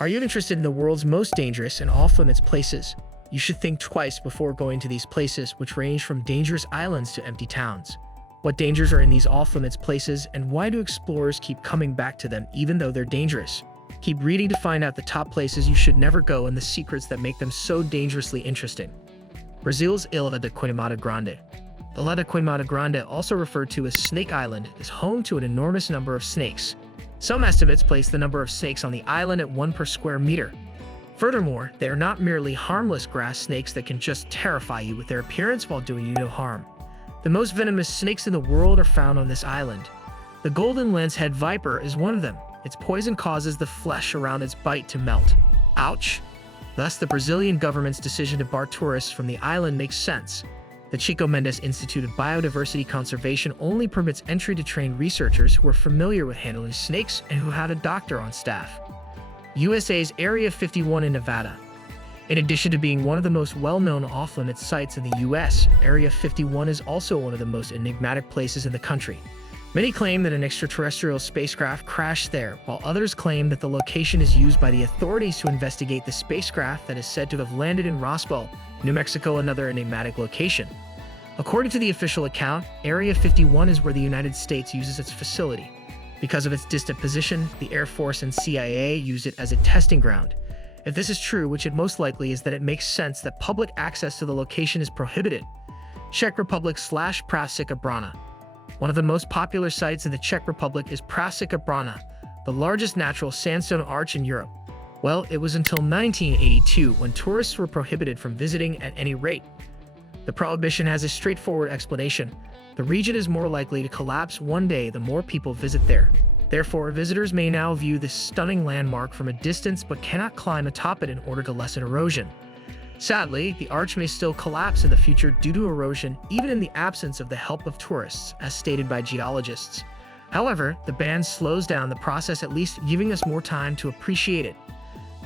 Are you interested in the world's most dangerous and off-limits places? You should think twice before going to these places, which range from dangerous islands to empty towns. What dangers are in these off-limits places, and why do explorers keep coming back to them even though they're dangerous? Keep reading to find out the top places you should never go and the secrets that make them so dangerously interesting. Brazil's Ilha Da Queimada Grande. Ilha Da Queimada Grande, also referred to as Snake Island, is home to an enormous number of snakes. Some estimates place the number of snakes on the island at 1 per square meter. Furthermore, they are not merely harmless grass snakes that can just terrify you with their appearance while doing you no harm. The most venomous snakes in the world are found on this island. The golden lancehead viper is one of them. Its poison causes the flesh around its bite to melt. Ouch! Thus, the Brazilian government's decision to bar tourists from the island makes sense. The Chico Mendes Institute of Biodiversity Conservation only permits entry to trained researchers who are familiar with handling snakes and who had a doctor on staff. USA's Area 51 in Nevada. In addition to being one of the most well-known off-limits sites in the US, Area 51 is also one of the most enigmatic places in the country. Many claim that an extraterrestrial spacecraft crashed there, while others claim that the location is used by the authorities to investigate the spacecraft that is said to have landed in Roswell, New Mexico, another enigmatic location. According to the official account, Area 51 is where the United States uses its facility. Because of its distant position, the Air Force and CIA used it as a testing ground. If this is true, which it most likely is, that it makes sense that public access to the location is prohibited. Czech Republic / Pravcicka Brana. One of the most popular sites in the Czech Republic is Pravcicka Brana, the largest natural sandstone arch in Europe. Well, it was until 1982 when tourists were prohibited from visiting at any rate. The prohibition has a straightforward explanation. The region is more likely to collapse one day the more people visit there. Therefore, visitors may now view this stunning landmark from a distance but cannot climb atop it in order to lessen erosion. Sadly, the arch may still collapse in the future due to erosion, even in the absence of the help of tourists, as stated by geologists. However, the ban slows down the process, at least giving us more time to appreciate it.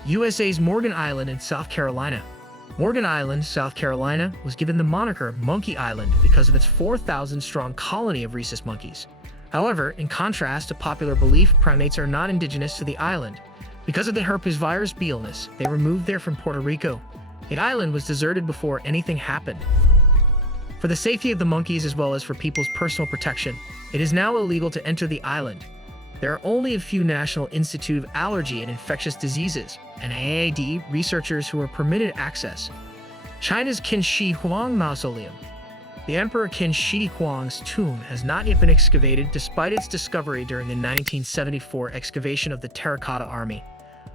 USA's Morgan Island in South Carolina. Morgan Island, South Carolina, was given the moniker Monkey Island because of its 4,000-strong colony of rhesus monkeys. However, in contrast to popular belief, primates are not indigenous to the island. Because of the herpesvirus B illness, they were moved there from Puerto Rico. The island was deserted before anything happened. For the safety of the monkeys as well as for people's personal protection, it is now illegal to enter the island. There are only a few National Institute of Allergy and Infectious Diseases, NIAID, researchers who are permitted access. China's Qin Shi Huang Mausoleum. The Emperor Qin Shi Huang's tomb has not yet been excavated despite its discovery during the 1974 excavation of the Terracotta Army.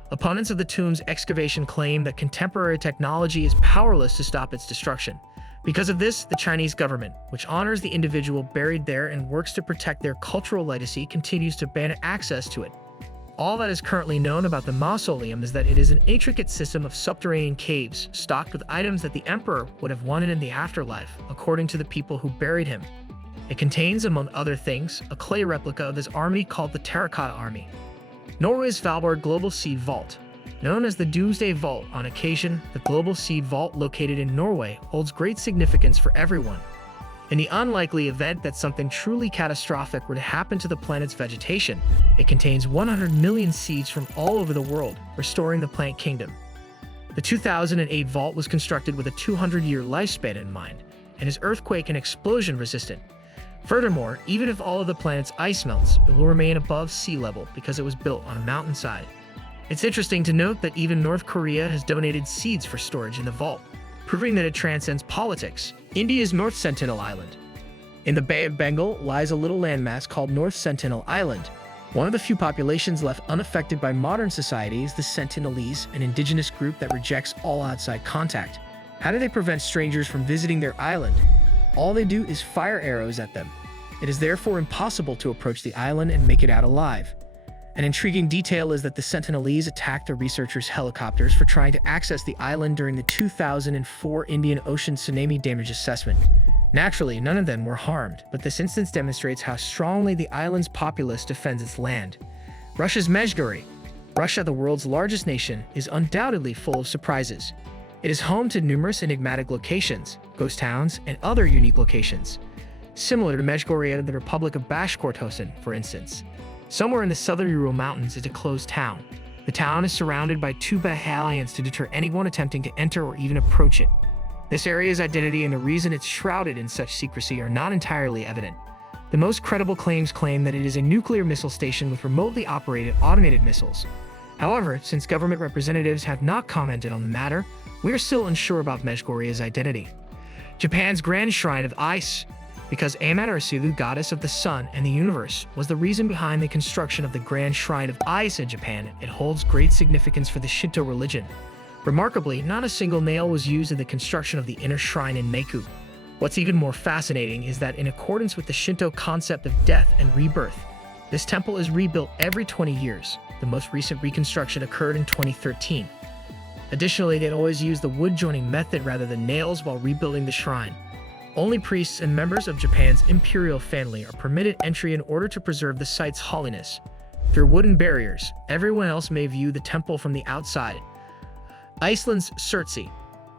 Opponents of the tomb's excavation claim that contemporary technology is powerless to stop its destruction. Because of this, the Chinese government, which honors the individual buried there and works to protect their cultural legacy, continues to ban access to it. All that is currently known about the mausoleum is that it is an intricate system of subterranean caves stocked with items that the emperor would have wanted in the afterlife, according to the people who buried him. It contains, among other things, a clay replica of his army called the Terracotta Army. Norway's Svalbard Global Seed Vault. Known as the Doomsday Vault on occasion, the Global Seed Vault located in Norway holds great significance for everyone. In the unlikely event that something truly catastrophic were to happen to the planet's vegetation, it contains 100 million seeds from all over the world, restoring the plant kingdom. The 2008 vault was constructed with a 200-year lifespan in mind, and is earthquake and explosion resistant. Furthermore, even if all of the planet's ice melts, it will remain above sea level because it was built on a mountainside. It's interesting to note that even North Korea has donated seeds for storage in the vault, proving that it transcends politics. India's North Sentinel Island. In the Bay of Bengal lies a little landmass called North Sentinel Island. One of the few populations left unaffected by modern society is the Sentinelese, an indigenous group that rejects all outside contact. How do they prevent strangers from visiting their island? All they do is fire arrows at them. It is therefore impossible to approach the island and make it out alive. An intriguing detail is that the Sentinelese attacked the researchers' helicopters for trying to access the island during the 2004 Indian Ocean Tsunami Damage Assessment. Naturally, none of them were harmed, but this instance demonstrates how strongly the island's populace defends its land. Russia's Medjugorje. Russia, the world's largest nation, is undoubtedly full of surprises. It is home to numerous enigmatic locations, ghost towns, and other unique locations. Similar to Medjugorje and the Republic of Bashkortostan, for instance. Somewhere in the southern Ural Mountains is a closed town. The town is surrounded by two battalions to deter anyone attempting to enter or even approach it. This area's identity and the reason it's shrouded in such secrecy are not entirely evident. The most credible claims claim that it is a nuclear missile station with remotely operated automated missiles. However, since government representatives have not commented on the matter, we are still unsure about Medjugorje's identity. Japan's Grand Shrine of Ice, because Amaterasu, the goddess of the sun and the universe, was the reason behind the construction of the Grand Shrine of Ice in Japan. It holds great significance for the Shinto religion. Remarkably, not a single nail was used in the construction of the inner shrine in Meku. What's even more fascinating is that in accordance with the Shinto concept of death and rebirth, this temple is rebuilt every 20 years. The most recent reconstruction occurred in 2013. Additionally, they'd always used the wood joining method rather than nails while rebuilding the shrine. Only priests and members of Japan's imperial family are permitted entry in order to preserve the site's holiness. Through wooden barriers, everyone else may view the temple from the outside. Iceland's Surtsey.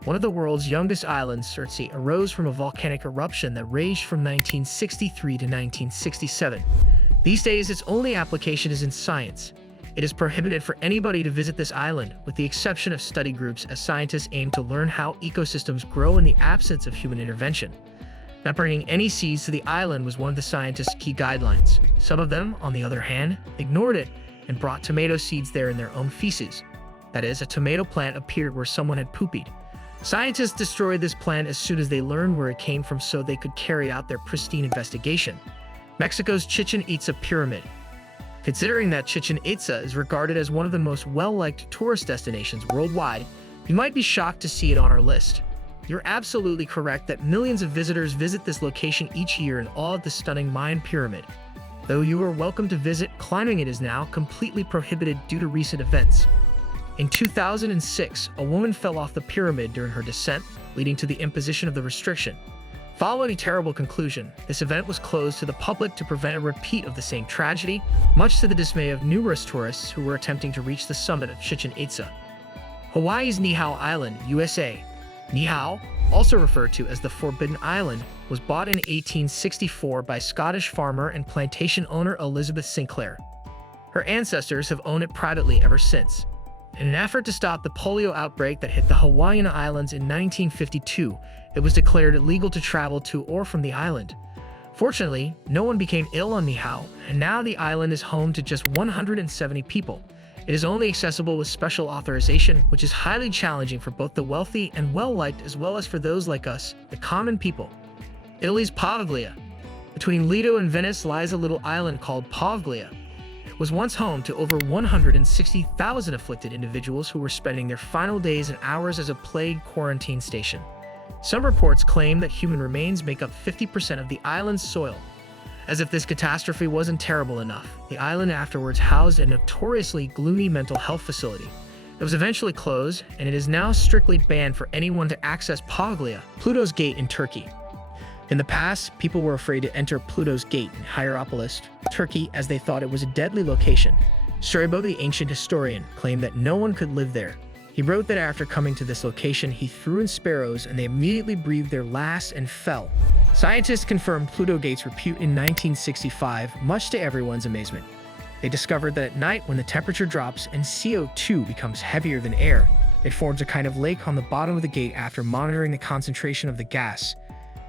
One of the world's youngest islands, Surtsey arose from a volcanic eruption that raged from 1963 to 1967. These days, its only application is in science. It is prohibited for anybody to visit this island, with the exception of study groups, as scientists aim to learn how ecosystems grow in the absence of human intervention. Not bringing any seeds to the island was one of the scientists' key guidelines. Some of them, on the other hand, ignored it and brought tomato seeds there in their own feces. That is, a tomato plant appeared where someone had poopied. Scientists destroyed this plant as soon as they learned where it came from so they could carry out their pristine investigation. Mexico's Chichen Itza Pyramid. Considering that Chichen Itza is regarded as one of the most well-liked tourist destinations worldwide, you might be shocked to see it on our list. You're absolutely correct that millions of visitors visit this location each year in awe of the stunning Mayan pyramid. Though you are welcome to visit, climbing it is now completely prohibited due to recent events. In 2006, a woman fell off the pyramid during her descent, leading to the imposition of the restriction. Following a terrible conclusion, this event was closed to the public to prevent a repeat of the same tragedy, much to the dismay of numerous tourists who were attempting to reach the summit of Chichen Itza. Hawaii's Niihau Island, USA. Niihau, also referred to as the Forbidden Island, was bought in 1864 by Scottish farmer and plantation owner Elizabeth Sinclair. Her ancestors have owned it privately ever since. In an effort to stop the polio outbreak that hit the Hawaiian Islands in 1952, it was declared illegal to travel to or from the island. Fortunately, no one became ill on Niihau, and now the island is home to just 170 people. It is only accessible with special authorization, which is highly challenging for both the wealthy and well-liked as well as for those like us, the common people. Italy's Pavaglia. Between Lido and Venice lies a little island called Pavaglia. It was once home to over 160,000 afflicted individuals who were spending their final days and hours as a plague quarantine station. Some reports claim that human remains make up 50% of the island's soil. As if this catastrophe wasn't terrible enough, the island afterwards housed a notoriously gloomy mental health facility. It was eventually closed, and it is now strictly banned for anyone to access Pavaglia, Pluto's Gate in Turkey. In the past, people were afraid to enter Pluto's Gate in Hierapolis, Turkey, as they thought it was a deadly location. Strabo, the ancient historian, claimed that no one could live there. He wrote that after coming to this location, he threw in sparrows and they immediately breathed their last and fell. Scientists confirmed Pluto Gate's repute in 1965, much to everyone's amazement. They discovered that at night, when the temperature drops and CO2 becomes heavier than air, it forms a kind of lake on the bottom of the gate after monitoring the concentration of the gas.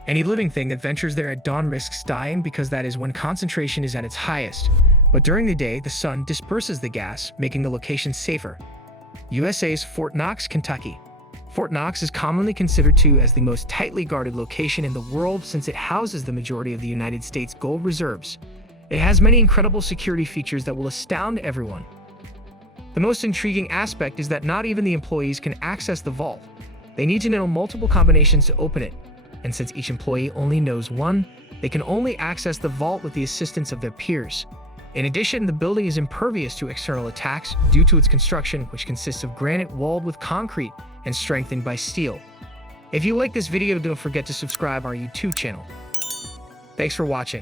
Any living thing that ventures there at dawn risks dying because that is when concentration is at its highest. But during the day, the sun disperses the gas, making the location safer. USA's Fort Knox, Kentucky. Fort Knox is commonly considered as the most tightly guarded location in the world since it houses the majority of the United States gold reserves. It has many incredible security features that will astound everyone. The most intriguing aspect is that not even the employees can access the vault. They need to know multiple combinations to open it, and since each employee only knows one, they can only access the vault with the assistance of their peers. In addition, the building is impervious to external attacks due to its construction, which consists of granite walled with concrete and strengthened by steel. If you like this video, don't forget to subscribe our YouTube channel. Thanks for watching.